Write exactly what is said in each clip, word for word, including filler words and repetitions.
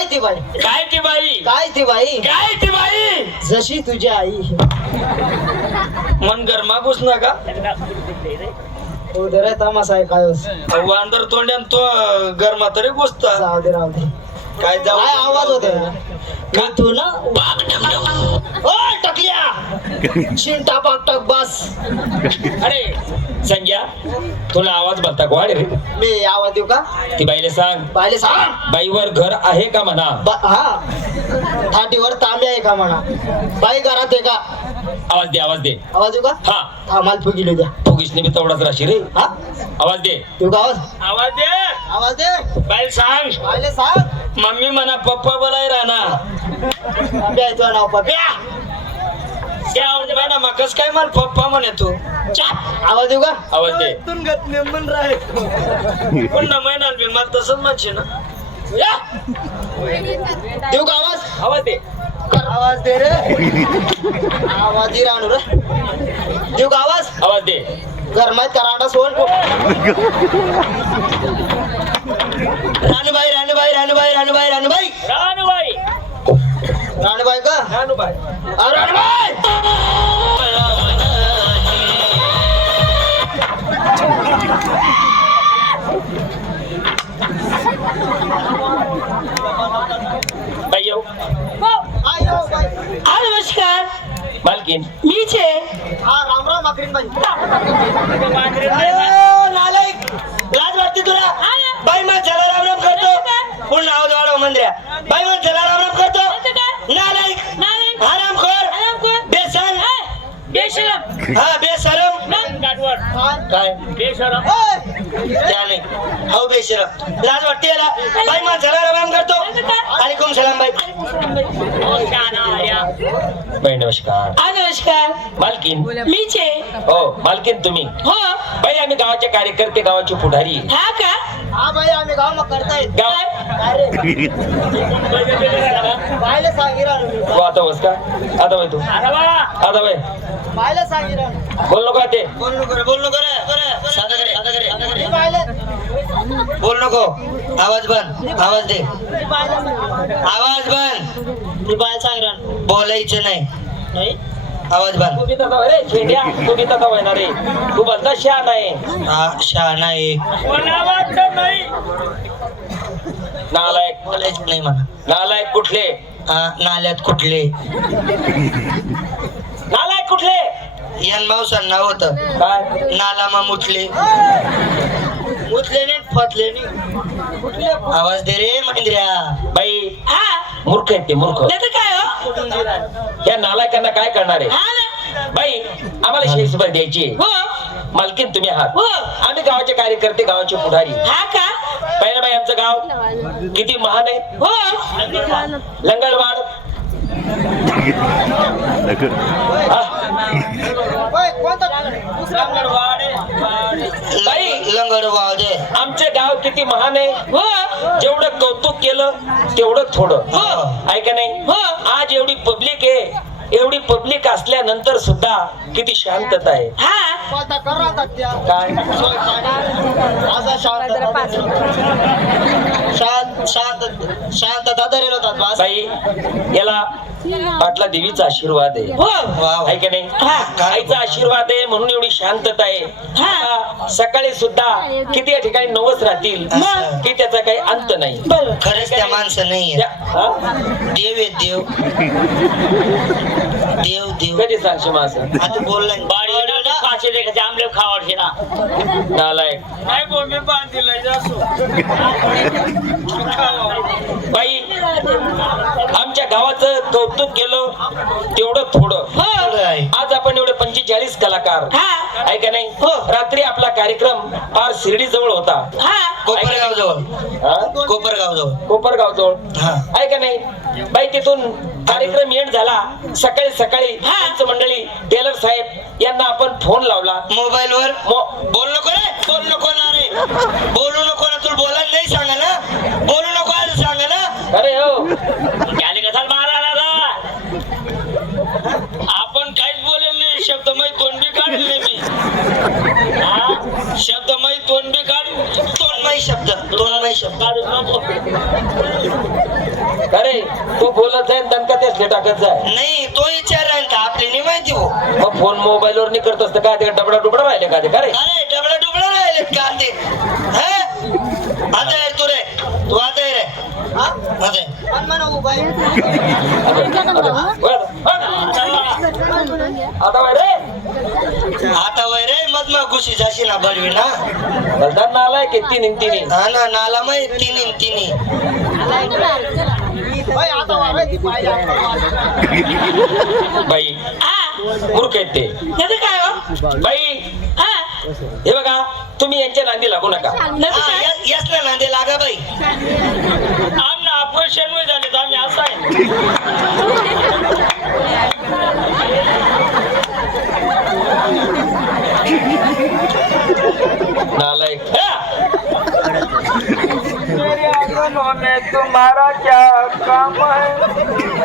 ती बाई काय ती बाई काय ती बाई काय ती बाई जशी तुझी आई मन गरमा घुस ना का उदर तमासा आहे काय वांदर तोंड्यान तो गरमा तरी घुसता जाऊ दे राहू दे काय जाऊ काय आवाज होते का तू ना ओ टकल्या शिंटा पाक टक बस अरे संज्ञा तुला आवाज बघता का वाढ रे मी आवाज देऊ का ती बाईले सांग बायले सांग बाईवर घर आहे का म्हणा बा- हा थाटीवर तांबे आहे का म्हणा बाई घरात आहे का आवाज दे आवाज दे आवाज देऊ का हा हा माल फुगिलो द्या फुगिसने बी तेवढाच राशी रे हा आवाज दे देऊ का आवाज आवाज दे आवाज दे बाई सांग बायले सांग मम्मी म्हणा पप्पा बोलाय राहना तांबे आहे तुझं नाव पप्या त्या आवाज बाय ना मकस काय मला पप्पा म्हणे तू चाप आवाज देऊ का आवाज दे तुनगत नेमन राय पुन्हा महिन्यात बी मला तसंच म्हणशील ना या देऊ का आवाज आवाज दे आवाज दे रे आवाज दे रानू रे देऊ का आवाज आवाज दे गरमात कराडा सोन रानूबाई रानूबाई रानूबाई रानूबाई रानूबाई रानूबाई रानूबाई का रानूबाई अरे रानूबाई बाई येऊ आयो बाई हा नमस्कार मालकीन मीच आहे हा राम राम अकरीन बाई अयो नालायक लाज वाटते तुला बाई मग चला राम राम करतो पूर्ण आवाज वाढव मंदिरा बाई मग चला राम राम करतो नालायक आरामखोर बेसन बेशरम हा बेशरम काय बेशरम त्या नाही हो बेशरम लाज वाटते याला बाई मग चला राम राम करतो वालेकुम सलाम बाई बाई नमस्कार हा नमस्कार मालकीन मीच आहे हो मालकीन तुम्ही हो बाई आम्ही गावाचे कार्यकर्ते गावाची पुढारी हा का हा बाई आम्ही गाव मग करतायत गाव अरे बायला सांगिरा तू आता बस का आता बाई तू आता बाई बायला सांगिरा बोल नको ते बोल नको रे बोल नको रे बरं साधा करे साधा करे साधा करे बायला बोल नको आवाज बंद आवाज दे आवाज बंद ती बाय सांगिरा बोलायचं नाही नाही आवाज बंद तू बी तसा रे खेड्या तू बी तसा होणार रे तू बोलता शहा नाही हा शहाणा आहे नालायक बोलायचं नाही म्हणा नालायक कुठले हा नाल्यात कुठले नालायक कुठले यान मावसानं नाव होतं काय नालामा मुतले मुतले नाही फतले नाही आवाज दे रे मंदिरा बाई हा मूर्ख आहेत ते मूर्ख नाही तर काय हो या नालायकांना काय करणार आहे हा ना बाई आम्हाला शेषभर द्यायची आहे. हो मालकीन तुम्ही आहात हो आम्ही गावाचे कार्यकर्ते गावाचे पुढारी हा का पहिलं बाई आमचं गाव किती महान आहे हो लंगडवाड हा? बाई लंगड वाजे आमचे गाव किती महान आहे हो जेवढं कौतुक केलं तेवढं थोडं हो आहे का नाही हो आज एवढी पब्लिक आहे एवढी पब्लिक असल्यानंतर सुद्धा किती शांतता आहे हा काय शांत शांत शांतता धरेल होतात बस. बाई याला पाटला देवीचा आशीर्वाद आहे हो वाव. आहे का नाही हा. आईचा आशीर्वाद आहे म्हणून एवढी शांतता आहे हा. आता सकाळी सुद्धा किती या ठिकाणी नवस राहतील असं. की त्याचा काही अंत नाही बरं खरंच त्या माणसं नाहीये त्या- हा? देव आहे देव देव देव कधी सांगशील मग असं आता बोललाय नालायक बाई आमच्या गावाचं कौतुक केलं तेवढं थोडं हो आज आपण एवढे पंचेचाळीस कलाकार हा आहे का नाही हो. रात्री आपला कार्यक्रम फार शिर्डी जवळ होता हा कोपरगाव जवळ हा? कोपरगाव जवळ कोपरगाव जवळ हा आहे का नाही बाई तिथून कार्यक्रम एंड झाला सकाळी सकाळी आमचं मंडळी टेलर साहेब यांना आपण फोन लावला मोबाईल वर मो- बोल नको रे बोल नको ना रे बोलू नको ना तुला बोलायला नाही सांगा ना बोलू नको आज सांगा ना अरे हो त्याने कसा मारा आपण काहीच बोलेल नाही शब्दमय तोंड बी काढेल नाही मी हा? शब्दमय तोंड बी काढ तोंडमय शब्द तोंडमय शब्द काढूच नको आपले टाकत जाय. नाही तो विचार आहे का आपली नाही माहिती हो. मग फोन मोबाईल वर नाही करत असतं काय ते डबडा डुबडा राहिले का ते का रे? अरे डबडा डुबडा राहिले का ते हा? आता आहे तू रे तू आता आहे रे हा? आता आहे. आता बाय रे आता वय रे मग मग घुशी जाशी ना बडवी ना बलदान नालाय की तीन तीन हा ना नाला माहित तिन्ही तिन्ही बाई हा मूर्ख आहेत ते. नाही काय हो बाई हा हे बघा तुम्ही यांच्या नांदी लागू नका. नाही हा, काय यस यस ना नांदे लागा बाई. आमना ऑपरेशन मध्ये झाले तर आम्ही असं आहे. नालायक मेरे आंगनों में तुम्हारा क्या काम है?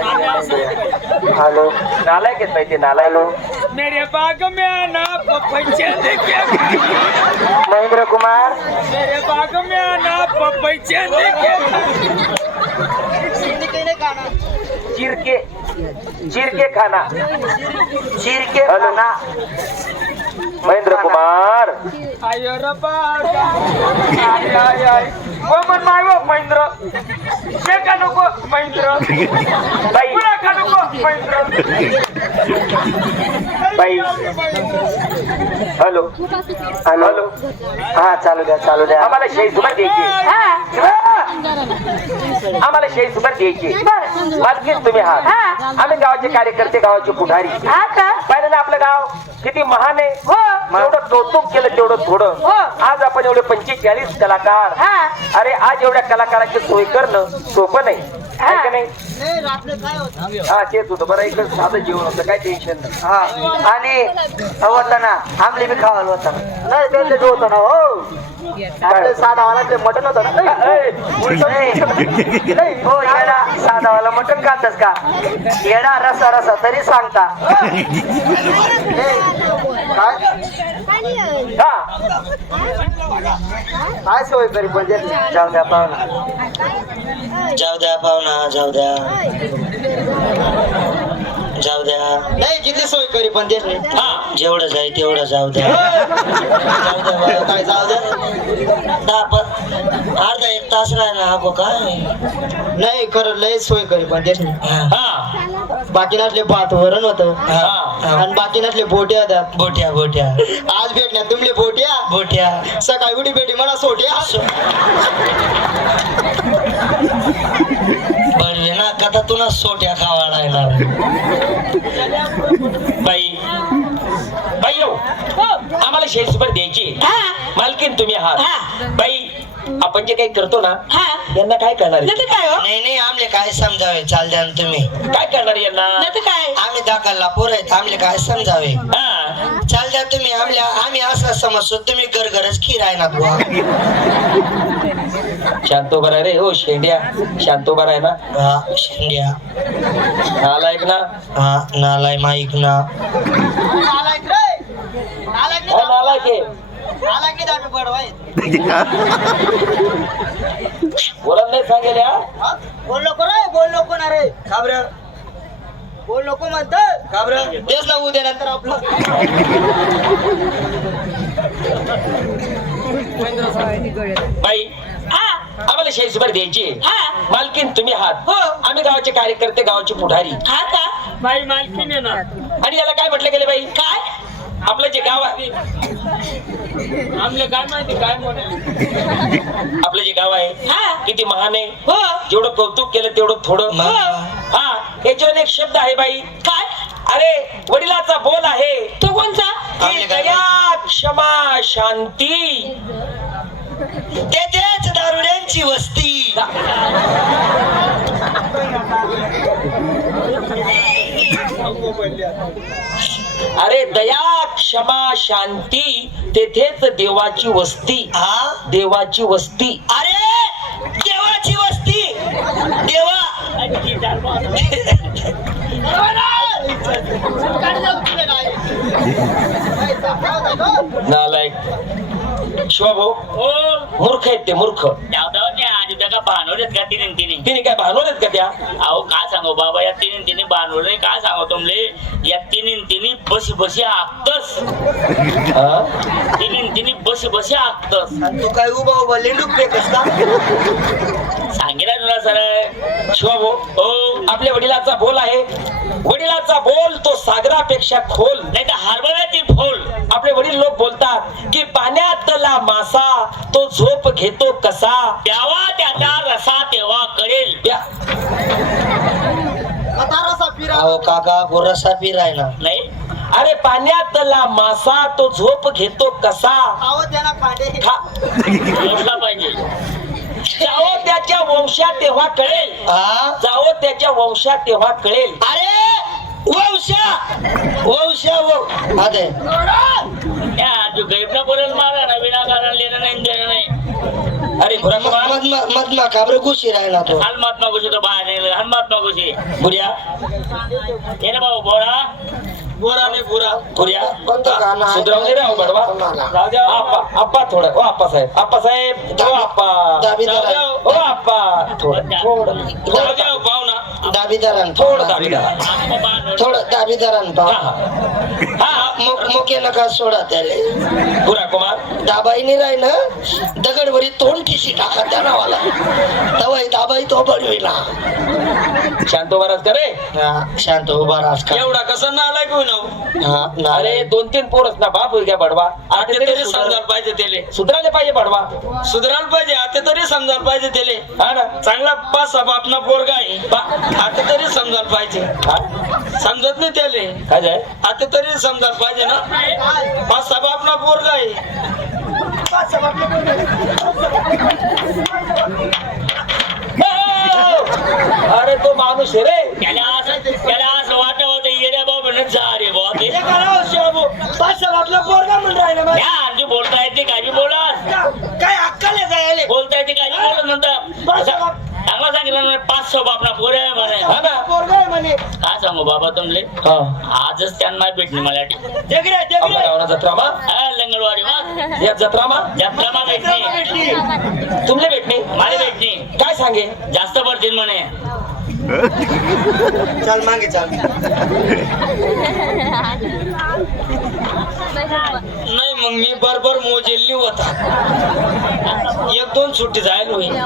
हॅलो नालायक आहेत बाई ते नालायक. मेरे बाग में आना पपैचे लेके महेंद्र कुमार मेरे बाग में आना पपैचे लेके चिरके चिरके खाना चिरके खाना. महेंद्र कुमार आयो रे बागा आय आय आय ओ मन माय ओ महेंद्र शेका नको महेंद्र बाई पुरा का नको महेंद्र बाई हॅलो हॅलो हा चालू द्या चालू द्या. आम्हाला शेळी सुमार द्यायची. आम्हाला शेळी सुमार द्यायची. मालकीन तुम्ही आहात. आम्ही गावाचे कार्यकर्ते गावाचे पुढारी. पाहिलं ना आपलं गाव किती महान आहे. एवढं कौतुक केलं तेवढं थोडं. आज आपण एवढे पंचेचाळीस कलाकार. अरे आज एवढ्या कलाकाराची सोय करणं सोपं नाही आहे का नाही. हा तेच होतं बरं इकडे साधं जेवण होतं काय टेन्शन नाही. हा आणि होता ना आमले बी खावाल होता नाही त्यांचे जो होतं ना हो साधावाला ते मटन होतं ना. ए, नाही, हो येडा साधावाला मटन खातस का येडा रसा रसा तरी सांगता. ए, काय हा काय सोय करी म्हणजे जाऊ द्या पाहुणा जाऊ द्या पाहुणा जाऊ द्या जाऊ द्या नाही किती सोय करी पण देत नाही. हा जेवढं जाई तेवढं जाऊ द्या जाऊ द्या बरं, काय जाऊ द्या दहा प- अर्धा एक तास राहिला अगो काय नाही खरं लय सोय करी पण देत नाही. हा बाकी नसले भात वरण होतं हा आणि बाकी नसले बोट्या होत्या बोट्या बोट्या आज भेटल्या तुमले बोट्या बोट्या सकाळी उडी भेटी मला सोट्या बनवे ना कथा तुला सोट्या खावा लागणार. बाई बाई येऊ आम्हाला शेळी सुपारी द्यायची. मालकीन तुम्ही आहात. बाई आपण जे काही करतो ना यांना काय करणार आहे? नाही काय हो नाही नाही आमले काय समजावे चाल द्या ना तुम्ही काय करणार यांना? नाही काय आम्ही दाखलला पोर आहेत आमले काय समजावे हा चाल द्या तुम्ही आमल्या आम्ही असं समजतो तुम्ही घर घरच खीर आहे ना बुवा. शांतो बरा रे हो शेंड्या शांतो बरा आहे ना. हा शेंड्या नालायक ना. हा नालाय माईक ना हा नालायक आहे. बोलत नाही सांगेल हा. बोल नको रे बोल नको ना रे खाबर बोल नको म्हणत खाबर तेच ना उद्या नंतर आपलं बाई आम्हाला शेळी सुपारी द्यायची. मालकीन तुम्ही आहात. आम्ही गावाचे कार्यकर्ते गावाचे पुढारी. हा का बाई मालकीन आहे ना. आणि याला काय म्हटलं गेले बाई? काय आपलं जे गाव आहे आमले काय माहिती काय म्हणे आपलं जे गाव आहे हा किती महान आहे. हो जेवढं कौतुक केलं तेवढं थोडं. हा याच्यावर एक शब्द आहे बाई. काय अरे वडिलाचा बोल आहे तो कोणचा की दया क्षमा शांती. तेच दारुड्यांची वस्ती. अरे दया क्षमा शांती तेथेच देवाची वस्ती. हा देवाची वस्ती. अरे देवाची वस्ती देवा नालायक शिवा भाऊ हो मूर्ख आहेत ते मूर्ख. जाऊ द्या आधी त्या का भानवलेत का तिने तिने तिने काय भानवर आहेत का त्या? अहो काय सांगू बाबा या तिन्ही तिन्ही बांधवले काय सांगू तुमले या तिन्ही तिन्ही बशी बशी आखतस हा? तिन्ही तिन्ही बशी बशी आखतस आणि तू काय उभा उभा लेंडूक फेकस का? सांगितलं तुला सर शिवा भाऊ, हो आपल्या वडिलाचा बोल आहे, वडिलाचा बोल तो सागरापेक्षा खोल. नाही तर हरभऱ्याची फोल आपले वडील लोक बोलतात की पाण्यातला मासा तो झोप घेतो कसा. तेव्हा त्याचा रसा तेव्हा कळेल. त्या- अहो काका गोरसा पिराय ना. नाही अरे पाण्यातला मासा तो झोप घेतो कसा. खा- मोठला पाहिजे. जाओ त्याच्या वंशात तेव्हा कळेल, हा जाओ त्याच्या वंशात तेव्हा कळेल. अरे वंशा वंशा वो अरे या तू गैबला बोलेल मारा ना विनाकारण लेणं नाही देणं नाही. अरे घोरा कुमार, मधमा मधमा काबर घुशी राहिला तो. हाल महात्मा घुशी तो बाहेर नाही हाल महात्मा घुशी बुऱ्या हे ना भाऊ बोरा गोरा नाही गोरा बुऱ्या कोणतं गाणं आहे? सुधरवले रे हो बडवा. जाऊ द्या आप्पा आप्पा थोडं ओ आप्पा साहेब, आप्पा साहेब ओ आप्पा, दाबीदार आहे. ओ आप्पा थोडं थोडं जाऊ द्या पाहुणा दाबीदारान थोडं दाबीदार. आत्मा बांध थोडं दाबीदारान हा पहा. हा हा मोके नका सोडा त्याले. बुरा कुमार दाबाईने राहिलं दगडवरी तोंड ठिशी टाका त्या नावाला तवाई दाबाई तो बडविला. शांत महाराज करे. शांत उभा रास का. एवढा कसा नालायक होईना हा ना अरे दोन तीन पोरच ना बाप होईल क्या बडवा. आता आता तरी तरी सुधार- समजायला पाहिजे त्याले सुधारायला पाहिजे बडवा. सुधारायला पाहिजे आता तरी समजायला पाहिजे त्याले हा ना. चांगला पाच बापना पोरगा आहे बा- आता तरी समजायला पाहिजे हा? समजत नाही त्याले काय जाय आता तरी समजायला पाहिजे ना पाच सहा बापना पोरगा आहे अरे तो माणूस आहे रे. त्याला असं त्याला असं वाटत होतं येड्या बाबा जा रे बाबा ते आपला पोरगा म्हणून राहिला बा. या आमची बोलता येते काही बोला काय अक्कल आहे काय बोलता येते काही बोलत नंतर चांगला सांगितलं ना पाच सहा बापना पोरे आहे म्हणे हा ना. पोरगा आहे म्हणे. काय सांगू बाबा तुमले हा. आजच त्यांना भेटली मला जगरे आपल्या जगरे गावाला जत्रा मा, लंगडवाडी मग या जत्रा मा जत्रा भेटली तुमले भेटणे मला भेटली काय सांगे. जास्त पडतील म्हणे चाल मागे चाल. नाही मग मी बरोबर मोजेलनी होता एक दोन सुट्टी जायला होईल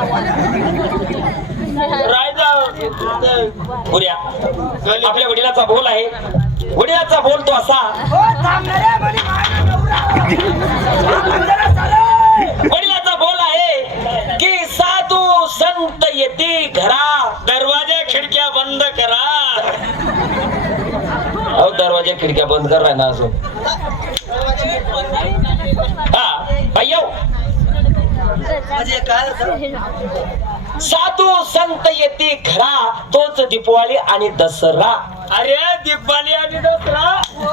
रायदा पुऱ्या आपल्या वडिलाचा बोल आहे, वडिलाचा बोल तो असा. वडिलाचा बोल आहे की साधू संत येते घरा, दरवाजा खिडक्या बंद करा. अहो दरवाजा खिडक्या बंद कर राहिला अजून. हा भैया म्हणजे काय होतं? साधू संत येते घरा, तोच दीपावली आणि दसरा. अरे दिपाली आणि दसरा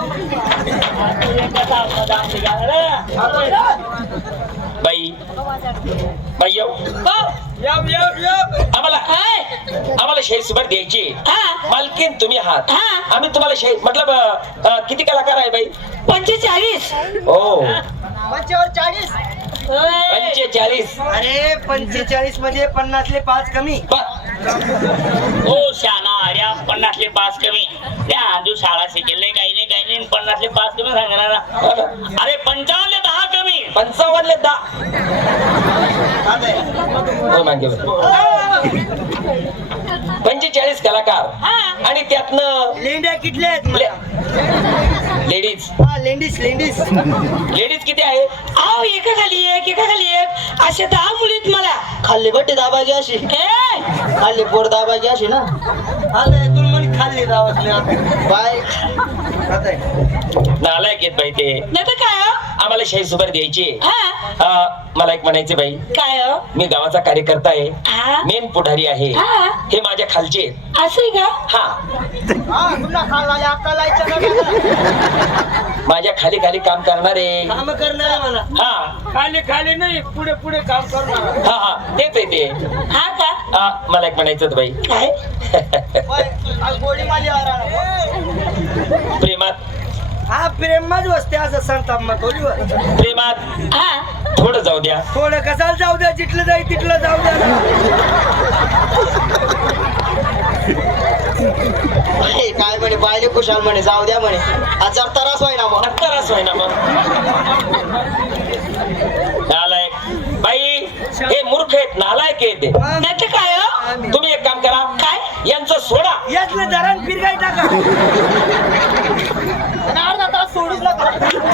बाई भैया यप यप यप आम्हाला आम्हाला शेअर सुपर द्यायची. मालकीन तुम्ही आहात, आम्ही तुम्हाला शेअर मतलब अ, किती कलाकार आहे बाई. पंचेचाळीस हो पंचेचाळीस. पंचेचाळीस. अरे पंचेचाळीस मध्ये पन्नासले पाच कमी. हो शाना अरे पन्नासले पाच कमी त्या आजू शाळा शिकेल नाही काही नाही काही नाही पन्नासले पाच कमी सांगणार ना. अरे पंचावन्नले दहा कमी पंचावन्न दहा होय मागे पंचेचाळीस कलाकार आणि त्यातनं लेंड्या किटल्या आहेत मला. लेडीज हा लेंडीस लेंडीस. लेडीज किती आहे. आव एका खाली एक एका खाली एक असे दहा मुलीत मला खाल्ली बट्टी दाबाजी अशी. ए खाल्ली पोर दाबाजी अशी ना. आलंय तुला म्हणे खाल्ली दाबासली बाय. नालायक आहेत बाई ते. नाही तर काय हो? आम्हाला शाही सुपर द्यायची. हा अ, मला एक म्हणायचे बाई, काय हो? मी गावाचा कार्यकर्ता आहे, हा मेन पुढारी आहे, हा हे माझ्या खालचे आहेत. असं आहे का? हा तुला खाल्ला अक्कल माझ्या खाली खाली काम करणारे. काम करणार म्हणा. हा खाली खाली नाही पुढे पुढे काम करणार. हा हा तेच आहे ते. हा का? हा, मला एक म्हणायचं होतं बाई. काय? गोळी माली प्रेमात हा प्रेमच वसते असं सांगतात मग थोडी. प्रेमात हा थोडं जाऊ दे. द्या. थोडं कसाला जाऊ द्या, जिथलं जाई तिथलं जाऊ द्या ना. हे काय म्हणे बायले कुशाल म्हणे जाऊ द्या म्हणे आजार तरास होय ना मग तरच होय ना मग. नालायक बाई, हे मूर्ख आहेत, नालायक आहेत ते. नाही तर काय हो? तुम्ही एक काम करा, काय यांचं सोडा. यातलं जरान फिरगाई टाका. अर्धा तास सोडूच नका.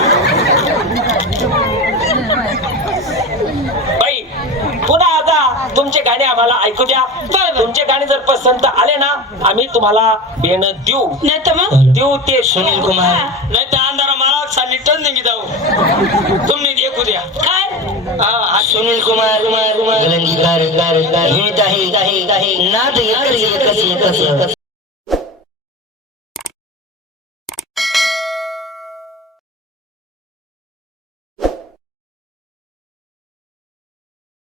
बाई पुन्हा आता तुमचे गाणे आम्हाला ऐकू द्या. तुमचे गाणे जर पसंत आले ना, आम्ही तुम्हाला बेण देऊ. नाही तर मग देऊ ते सुनील कुमार. नाही तर अंधारा मला साली टन नाही जाऊ. तुम्ही देखू द्या. काय सुनील कुमार कुमार कुमार गलंगी कर कर कर हिट आहे, आहे, आहे. नाद एकच एकच एकच एकच